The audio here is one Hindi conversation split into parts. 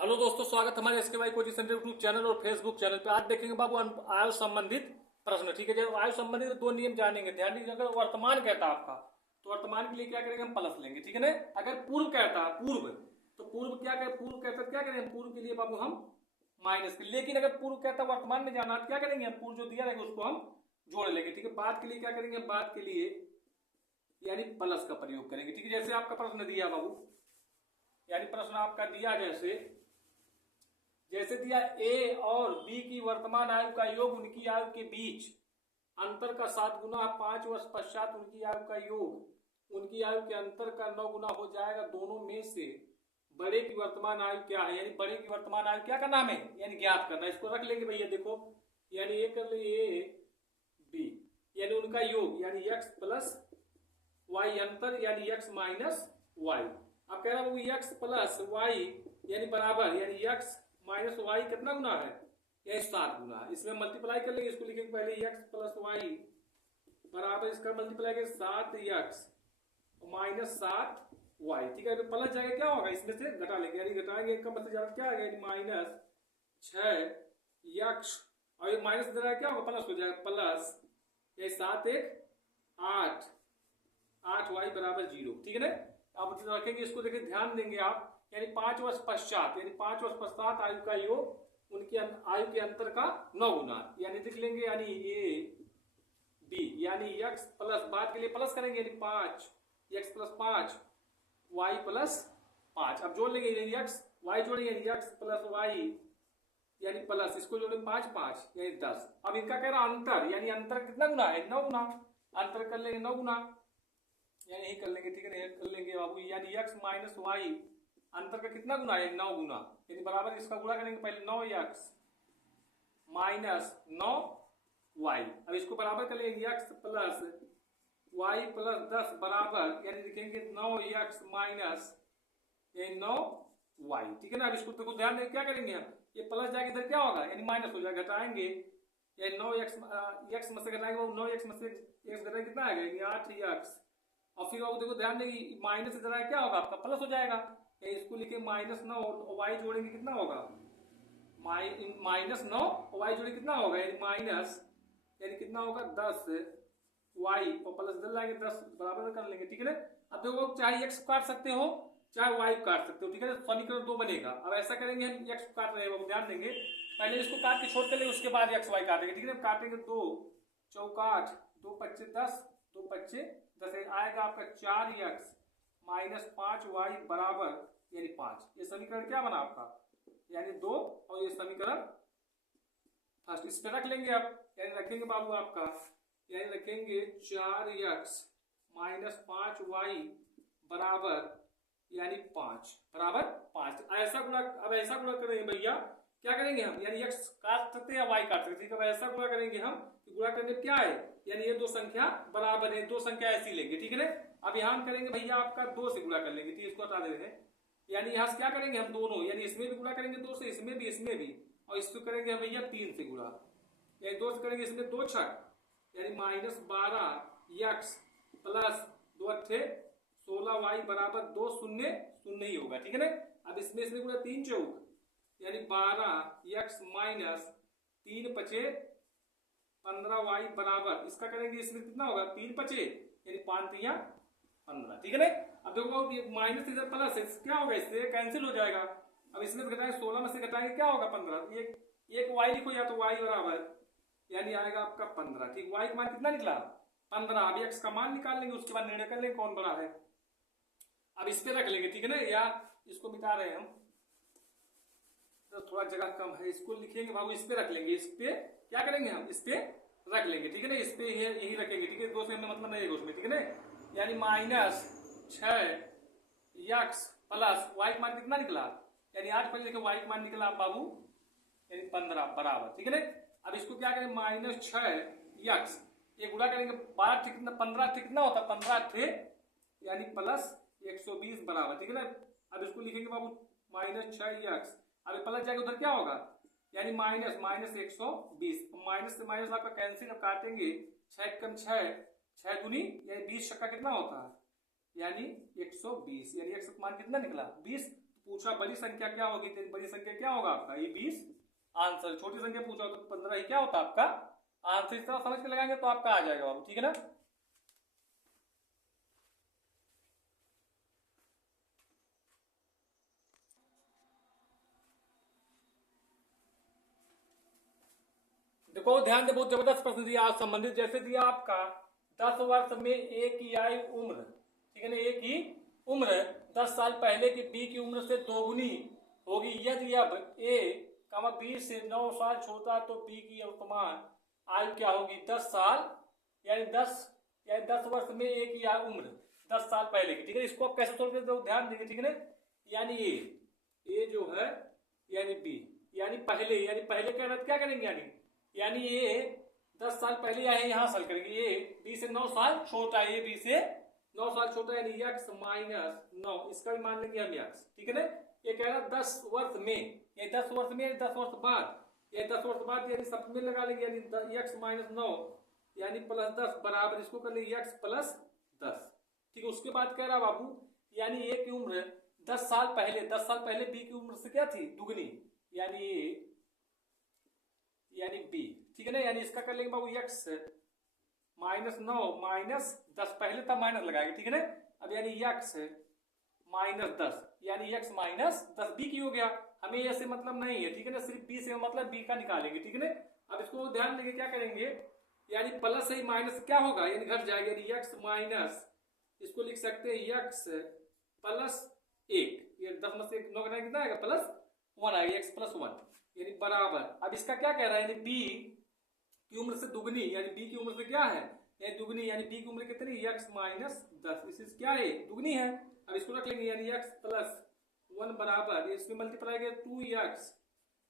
हेलो दोस्तों, स्वागत है हमारे S K Y coaching centre YouTube channel और फेसबुक चैनल पे। आज देखेंगे बाबू आयु संबंधित प्रश्न। ठीक है, जब आयु संबंधित दो नियम जानेंगे। ध्यान दीजिए, अगर वर्तमान कहता है आपका तो वर्तमान के लिए क्या करेंगे, हम प्लस लेंगे। ठीक है ना। अगर पूर्व कहता है पूर्व, तो पूर्व क्या करें, पूर्व कहता है क्या करेंगे, पूर्व के लिए बाबू हम माइनस। लेकिन अगर पूर्व कहता है वर्तमान में जाना, तो क्या करेंगे, हम पूर्व जो दिया रहेगा उसको हम जोड़ लेंगे। ठीक है, बाद के लिए क्या करेंगे, बाद के लिए यानी प्लस का प्रयोग करेंगे। ठीक है, जैसे आपका प्रश्न दिया बाबू, यानी प्रश्न आपका दिया जैसे दिया ए और बी की वर्तमान आयु का योग उनकी आयु के बीच अंतर का 7 गुना, 5 वर्ष पश्चात उनकी आयु का योग उनकी आयु के अंतर का 9 गुना हो जाएगा। दोनों में से बड़े की वर्तमान आयु क्या है, यानी बड़े की वर्तमान आयु क्या करना हमें, यानी ज्ञात करना। इसको रख लेंगे भैया, देखो यानी ए कर ले ए बी, यानी उनका योग यानी एक्स प्लस वाई अंतर यानी एक्स माइनस वाई। अब कह रहा हूं एक्स प्लस वाई यानी बराबर यानी एक्स माइनस वाई कितना गुना है, यह 7 गुना है। इसमें मल्टीप्लाई कर लेंगे, इसको लिखेंगे पहले एक्स प्लस वाई बराबर इसका मल्टीप्लाई करेंगे 7x माइनस 7y। ठीक है, तो प्लस जाएगा क्या होगा, इसमें से घटा लेंगे, यानी घटाएंगे एक का मतलब ज्यादा क्या आ गया, माइनस 6x और ये माइनस दे रहा है क्या होगा, प्लस हो जाएगा, प्लस ये 7 1 8 8y बराबर 0। ठीक है ना। अब रखेंगे इसको, देखिए ध्यान देंगे आप, यानी 5 वर्ष पश्चात यानी 5 वर्ष पश्चात आयु का योग उनकी आयु के अंतर का 9 गुना, यानी लिख लेंगे यानी ए बी यानी x प्लस बाद के लिए प्लस करेंगे यानी 5 x प्लस 5 y प्लस 5। अब जोड़ लेंगे यानी x y जोड़ेंगे यानी x प्लस y यानी प्लस इसको जोड़ेंगे 5 5 यानी 10। अब इनका कह रहा अंतर, यानी अंतर कितना गुना है, 9 गुना। अंतर कर लेंगे 9 गुना, यानी यही कर लेंगे। ठीक है ना, कर लेंगे बाबू, यानी x माइनस वाई अंतर का कितना गुना है, 9 गुना, यानी बराबर इसका गुणा करेंगे पहले 9x माइनस 9y। अब इसको बराबर कर लेंगे x प्लस y प्लस 10 बराबर यानी लिखेंगे 9x माइनस 9y। ठीक है ना। अब इसको देखो ध्यान दें, क्या करेंगे हम, ये प्लस जाके इधर क्या होगा, यानी माइनस हो जाएगा, घटाएंगे यानी 9x में से घटाएंगे, 9x में से x घटाएंगे कितना आएगा, यानी 8x। और फिर देखो ध्यान देंगे माइनस इधर आया क्या होगा, आपका प्लस हो जाएगा, इसको लिखे माइनस 9 और वाई जोड़ेंगे कितना होगा, माइनस 9 वाई जोड़े कितना होगा, यानी माइनस यानी कितना होगा 10 वाई और प्लस इधर लाएंगे 10 बराबर कर लेंगे। ठीक है ना। अब देखो चाहे एक्स काट सकते हो चाहे वाई काट सकते हो। ठीक है ना, समीकरण 2 बनेगा। अब ऐसा करेंगे, हम एक्स काट रहे हैं, ध्यान देंगे पहले इसको काट के छोड़ कर लेंगे, उसके बाद एक्स वाई काटेंगे। ठीक है ना, काटेंगे 2 चौका 8 2 25 10 2 25 10 आएगा आपका 4x माइनस 5y बराबर यानी 5। ये समीकरण क्या बना आपका, यानी 2, और ये समीकरण फर्स्ट। इस पे रख लेंगे आप, यानी रखेंगे बाबू आपका, यानी रखेंगे 4x माइनस 5y बराबर यानी 5 बराबर 5। ऐसा गुणा, अब ऐसा गुणा करेंगे भैया, क्या करेंगे हम, यानी x काट सकते हैं या y काट सकते हैं। अब ऐसा गुणा करेंगे हम, गुणा करने क्या है, यानी ये दो संख्या बराबर है, दो संख्या ऐसी लेंगे। ठीक है ना। अब यहां करेंगे भैया आपका 2 से गुणा कर लेंगे, ठीक है, इसको हटा देते हैं, यानी यहां से क्या करेंगे हम दोनों, यानी इसमें भी गुणा करेंगे 2 से, इसमें भी, और इसको करेंगे भैया 3 से गुणा, यानी 2 से करेंगे, इसमें 2 छक यानी माइनस 12x प्लस 2 अट्ठे 16y बराबर 2 शून्य शून्य ही होगा। ठीक है ना। अब इसमें गुणा 3 चौक यानी 12x माइनस 3 पचे 15y बराबर इसका करेंगे, इसमें कितना होगा 3 पचे यानी 5 3 15। ठीक है ना। अब देखो माइनस इधर प्लस है, क्या होगा, इससे कैंसिल हो जाएगा। अब इसमें से घटाएंगे 16 में से घटाएंगे क्या होगा 15, एक y लिखो, या तो y बराबर यानी आएगा आपका 15। ठीक, y का मान कितना निकला 15। अब x का मान निकाल लेंगे, उसके बाद निर्णय कर लेंगे कौन बड़ा है। अब इस पे रख लेंगे। ठीक है ना, या इसको मिटा रहे हैं हम, तो थोड़ा जगह कम है, इसको लिखेंगे बाबू, इस पे रख लेंगे, इस पे क्या करेंगे हम, इस पे रख लेंगे। ठीक है ना, इस पे यही रखेंगे। ठीक है, 2 से हमें मतलब नहीं है उसमें। ठीक है ना, यानी माइनस 6x प्लस y का मान कितना निकला, यानी 8 पर लिखे y का मान निकला बाबू यानी 15 बराबर। ठीक है ना। अब इसको क्या करेंगे, माइनस 6x ये गुणा करेंगे 12 कितना 15 कितना होता है 15 थे यानी प्लस 120 बराबर। ठीक है ना। अब इसको लिखेंगे बाबू माइनस 6x, अब प्लस जाके उधर क्या होगा, यानी माइनस 120, माइनस से माइनस आपका कैंसिल, अब काटेंगे 6 कम 6 दूनी यानी 20 छक्का कितना होता है, यानी 120, यानी x का मान कितना निकला 20। पूछा बड़ी संख्या क्या होगी, तो बड़ी संख्या क्या होगा आपका ये 20 आंसर। छोटी संख्या पूछा तो 15 ही क्या होता है आपका आंसर। इस तरह समझ के लगाएंगे तो आपका आ जाएगा बाबू, ठीक है ना। देखो ध्यान दे, बहुत जबरदस्त प्रश्न दिया आप संबंधित। जैसे दिया आपका 10 वर्ष में ए की आयु उम्र, ठीक है ना, ए की उम्र 10 साल पहले की बी की उम्र से दोगुनी होगी यदि अब ए कामा 20 से 9 साल छोटा तो बी की वर्तमान आयु क्या होगी 10 साल, यानी 10 वर्ष में ए की आयु उम्र 10 साल पहले की, ठीक है। इसको आप कैसे सोल्व करते हो ध्यान देंगे, ठीक है ना। यानी ए जो है यानी बी, यानी पहले क्या करेंगे, यानी ये 10 साल पहले आए यहाँ साल करेंगे, ये बी से 9 साल छोटा है, ये बी से 9 साल छोटा यानी x माइनस 9, इसका भी मान लेंगे हम x, ठीक है ना। ये कह रहा 10 वर्ष में, ये 10 वर्ष में 10 वर्ष बाद, ये 10 वर्ष बाद यानी सब में लगा लेंगे, यानी x माइनस 9 यानी प्लस 10 बराबर इसको कर लेंगे x प्लस 10, ठीक है। उसके बाद कह रहा बाबू यानी ए की उम्र 10 साल पहले बी की उम्र से क्या थी दुगनी, यानी बी, ठीक है ना। यानी इसका कर लेंगे बाबू x माइनस 9 माइनस 10, पहले तब माइनस लगाएंगे, ठीक है ना। अब यानी x माइनस 10 यानी x माइनस 10 बी की हो गया, हमें ऐसे मतलब नहीं है, ठीक है ना, सिर्फ बी से मतलब बी का निकालेंगे, ठीक है ना। अब इसको ध्यान देंगे क्या करेंगे, यानी प्लस से माइनस क्या होगा यानी घट जाएगा, यानी x माइनस इसको लिख सकते हैं x प्लस 1, ये 10 में से 9 घटाएंगे कितना आएगा प्लस 1 आएगा, x प्लस 1 यानी बराबर। अब इसका क्या कह रहा है, यानी बी की उम्र से दुगनी, यानी बी की उम्र से क्या है यानी दुगनी, यानी बी की उम्र कितनी x माइनस 10, इसी क्या है दुगनी है। अब इसको रख लेंगे यानी x प्लस 1 बराबर, इसमें मल्टीप्लाई करें 2x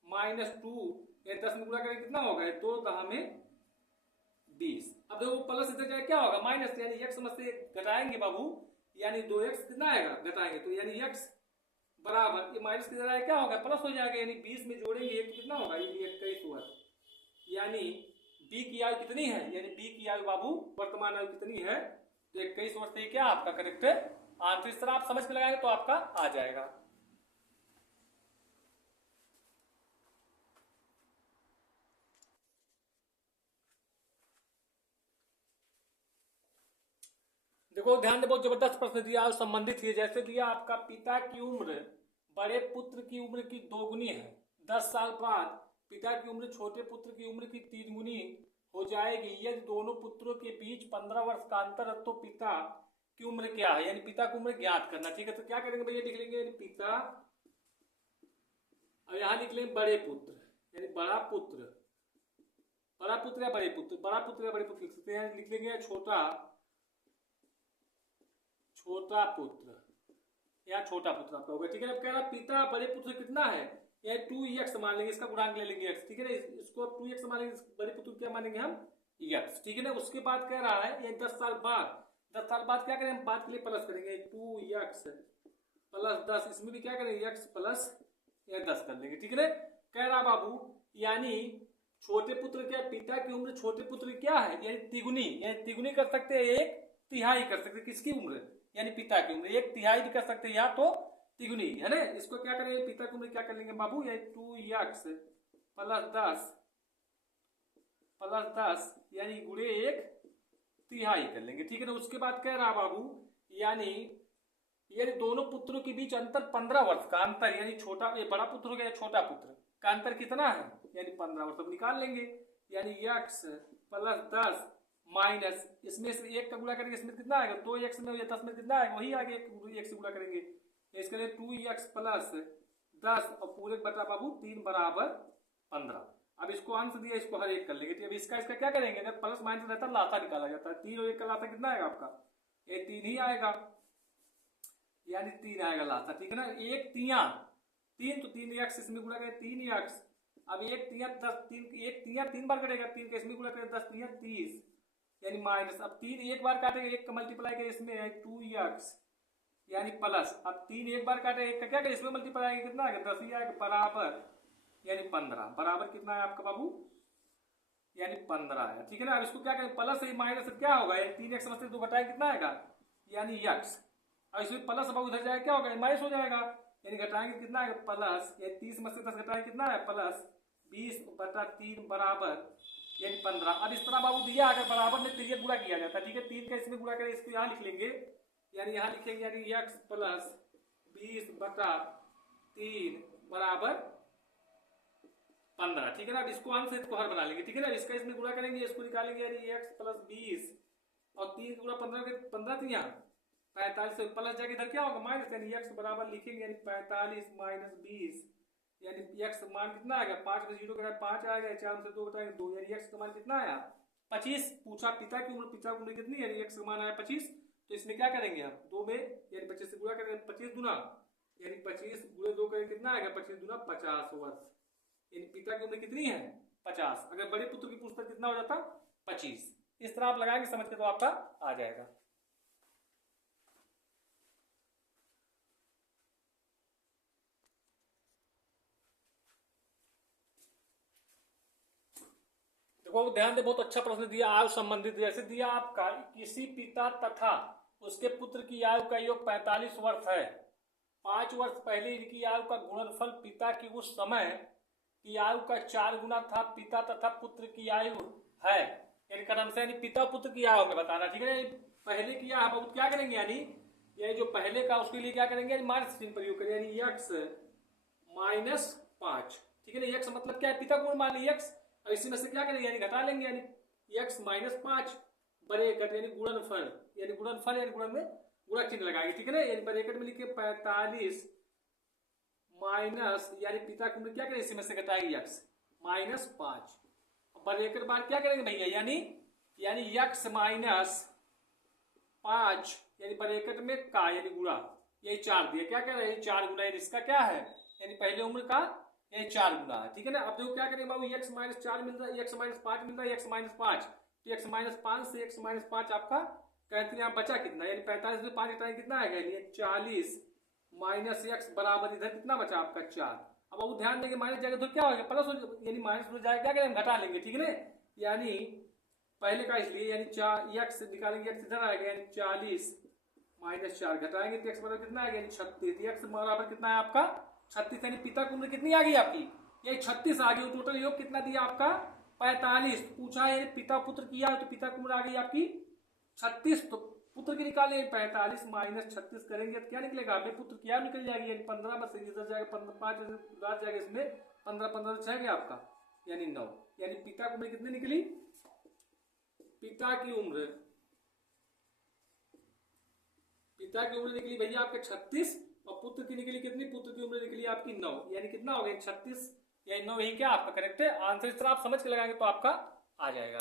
माइनस 2, यानी 10 में गुणा करें कितना होगा 2 10 में 20। अब देखो प्लस इधर जाए क्या होगा माइनस, यानी x में से घटाएंगे बाबू, यानी 2x कितना आएगा घटाएंगे तो यानी x बराबर ये माइनस किधर आएगा क्या होगा प्लस हो जाएगा, यानी 20 में जोड़ेंगे एक कितना होगा ये 21 हुआ, यानी बी की आयु कितनी है, यानी बी की आयु बाबू वर्तमान आयु कितनी है तो 21 वर्ष से क्या आपका करेक्ट आंसर। इस तरह आप समझ के लगाएंगे तो आपका आ जाएगा। देखो ध्यान दे, बहुत जबरदस्त प्रश्न दिया और संबंधित है। जैसे दिया आपका पिता की उम्र बड़े पुत्र की उम्र की दोगुनी है, 10 साल बाद पिता की उम्र छोटे पुत्र की उम्र की 3 गुनी हो जाएगी यदि दोनों पुत्रों के बीच 15 वर्ष का अंतर है तो पिता की उम्र क्या है, यानी पिता की उम्र ज्ञात करना, ठीक है। तो क्या करेंगे भैया, लिख लेंगे पिता और यहाँ लिख लेंगे बड़े पुत्र, यानी बड़ा पुत्र या बड़े पुत्र, बड़ा पुत्र या बड़े पुत्र लिख सकते हैं, लिख लेंगे छोटा पुत्र या छोटा पुत्र आपका होगा, ठीक है। अब कह रहा पिता बड़े पुत्र कितना है, या 2x मान लेंगे, इसका गुणांक ले लेंगे x, ठीक है ना। इसको 2x मान लेंगे, बड़े पुत्र क्या मानेंगे हम x, ठीक है ना। उसके बाद कह रहा है ये 10 साल बाद क्या करेंगे, हम बाद के लिए प्लस करेंगे 2x प्लस 10, इसमें भी क्या करेंगे x प्लस 10 कर लेंगे, ठीक है ना। कह रहा बाबू यानी छोटे पुत्र क्या, पिता की उम्र छोटे पुत्र क्या है यानी तिगुनी, यानी तिगुनी कर सकते हैं, 1/3 कर सकते हैं किसकी उम्र यानी पिता की उम्र, 1/3 भी कर सकते हैं या तो तिगुनी, है ना। इसको क्या करेंगे पिता की उम्र क्या कर लेंगे बाबू, यानी 2x प्लस 10 यानी गुणे 1/3 कर लेंगे, ठीक है ना। उसके बाद कह रहा बाबू यानी दोनों पुत्रों के बीच अंतर 15 वर्ष का अंतर, यानी छोटा ये बड़ा पुत्र हो गया छोटा पुत्र का अंतर कितना है यानी 15 वर्ष, अब निकाल लेंगे यानी x प्लस 10 माइनस इसमें से 1 का गुणा करेंगे, इसमें कितना आएगा 2x में 10 में कितना आएगा वही आगे 1 से गुणा करेंगे, इसके लिए 2x प्लस 10 और पूरे बटा बाबू 3 बराबर 15। अब इसको अंश दिया, इसको हर एक कर लेंगे, अब इसका क्या करेंगे, अगर प्लस माइनस रहता लाता निकाला जाता है, 3 और 1 का लाता कितना आएगा आपका ये 3 ही आएगा, यानी 3 आएगा लाता, ठीक है ना। 1 तिया 3 तो 3x इसमें गुणा करें 3x, अब 1 तिया 10 3 बार कटेगा, 3 का इसमें गुणा करें 10 तिया 30 यानी माइनस, अब 3 एक बार काटेगा 1 का मल्टीप्लाई करें इसमें है 2x यानी प्लस, अब 3 एक बार काटे 1 का क्या करें इसमें मल्टीप्लाई आएगा कितना आएगा 10 ही आएगा बराबर यानी 15, बराबर कितना है आपका बाबू यानी 15 है, ठीक है ना। अब इसको क्या करें प्लस से माइनस क्या होगा, 3x में से 2 घटाए कितना आएगा यानी x, और इसमें प्लस अब उधर जाएगा क्या होगा माइनस हो जाएगा, यानी घटाएंगे कितना है प्लस, यानी 30 में से 10 घटाएंगे कितना है प्लस 20/3 बराबर यानी 15। अब इस तरह बाबू दिया अगर बराबर में तो ये गुणा किया जाता है, ठीक है। 3 का इसमें गुणा करें, इसको यहाँ लिख लेंगे, यानी यहाँ लिखेंगे यानी x प्लस 20/3 बराबर 15, ठीक है ना। अब इसको अंश से हर बना लेंगे, ठीक है ना। इसका इसमें गुणा करेंगे, इसको निकालेंगे यानी x प्लस 20 और 3 गुणा 15 के 15 थी यहाँ 45 से प्लस जाके इधर क्या होगा माइनस, यानी x बराबर लिखेंगे यानी 45 माइनस 20 यानी x मान कितना आएगा 5 में 0 करें 5 आएगा, 4 से 2 घटाएंगे 2 यानी x का मान कितना आया 25। पूछा पिता की उम्र, पिता की उम्र कितनी यानी x का मान आया 25। तो इसमें क्या करेंगे हम 2 में यानी 25 से गुणा करेंगे, 25 गुना यानी 25 गुणे 2 करेंगे कितना आएगा 25 गुना 50 वर्ष, यानी पिता की उम्र कितनी है 50। अगर बड़े पुत्र की पूछता कितना हो जाता 25। इस तरह आप लगाएंगे समझ के तो आपका आ जाएगा। देखो ध्यान दे, बहुत अच्छा प्रश्न दिया। आयु संबंधित जैसे दिया आपका किसी पिता तथा उसके पुत्र की आयु का योग 45 वर्ष है। 5 वर्ष पहले इनकी आयु का गुणनफल पिता की उस समय की आयु का 4 गुना था। पिता तथा पुत्र की आयु है, यानी कदम से यानी पिता पुत्र की आयु में बताना, ठीक है। पहले की आयु बहुत क्या करेंगे यानी ये जो पहले का उसके लिए क्या करेंगे माइनस चिन्ह प्रयोग करेंगे, यानी x माइनस 5, ठीक है ना। x मतलब क्या है पिता को मान ली x, और इसी में से क्या करेंगे यानी घटा लेंगे, यानी x माइनस 5 ब्रैकेट यानी गुणनफल, यानी गुणनफल यानी गुणन में गुणा चिन्ह लगाएंगे, ठीक है ना। यानी ब्रैकेट में लिखे 45 माइनस यानी पिता की उम्र क्या करें इसी में से घटाएंगे x माइनस 5, ब्रैकेट बाद क्या करेंगे भैया यानी x माइनस 5 यानी ब्रैकेट में का यानी गुणा, यही 4 दिया, क्या कह रहे हैं 4 गुना, इसका क्या है यानी पहले उम्र का यही 4 गुना है, ठीक है ना। अब देखो क्या करेंगे बाबू x माइनस 4 मिल रहा है, x माइनस 5 मिल रहा है, x माइनस 5 तो x माइनस 5 से x माइनस 5 आपका कहते हैं यहाँ बचा कितना, यानी 45 में 5 घटाएंगे कितना आएगा यानी 40 माइनस x बराबर इधर कितना बचा आपका 4। अब वो ध्यान देंगे माइनस जाएगा तो क्या होगा प्लस हो, यानी माइनस हो जाएगा, क्या करें घटा लेंगे, ठीक है ना। यानी पहले का इसलिए यानी 4 x निकालेंगे, x इधर आएगा यानी 40 माइनस 4 घटाएंगे तो x बराबर कितना आएगा यानी 36, x बराबर कितना है आपका 36, यानी पिता की उम्र कितनी आ गई आपकी यही 36 आ गई। टोटल योग कितना दिया आपका 45। पूछा है पिता पुत्र किया तो पिता की उम्र आ गई आपकी 36, तो पुत्र की निकाले 45 माइनस 36 करेंगे तो क्या निकलेगा आपके पुत्र क्या निकल जाएगी यानी 15 बस इधर जाएगा 5 उधर जाएगा, इसमें 15 जाएगा आपका यानी 9, यानी पिता की उम्र कितनी निकली, पिता की उम्र निकली भैया आपके 36 और पुत्र की निकली कितनी, पुत्र की उम्र निकली आपकी 9, यानी कितना हो गया 36 यानी 9, यही क्या आपका करेक्ट है आंसर। इस तरह आप समझ के लगाएंगे तो आपका आ जाएगा।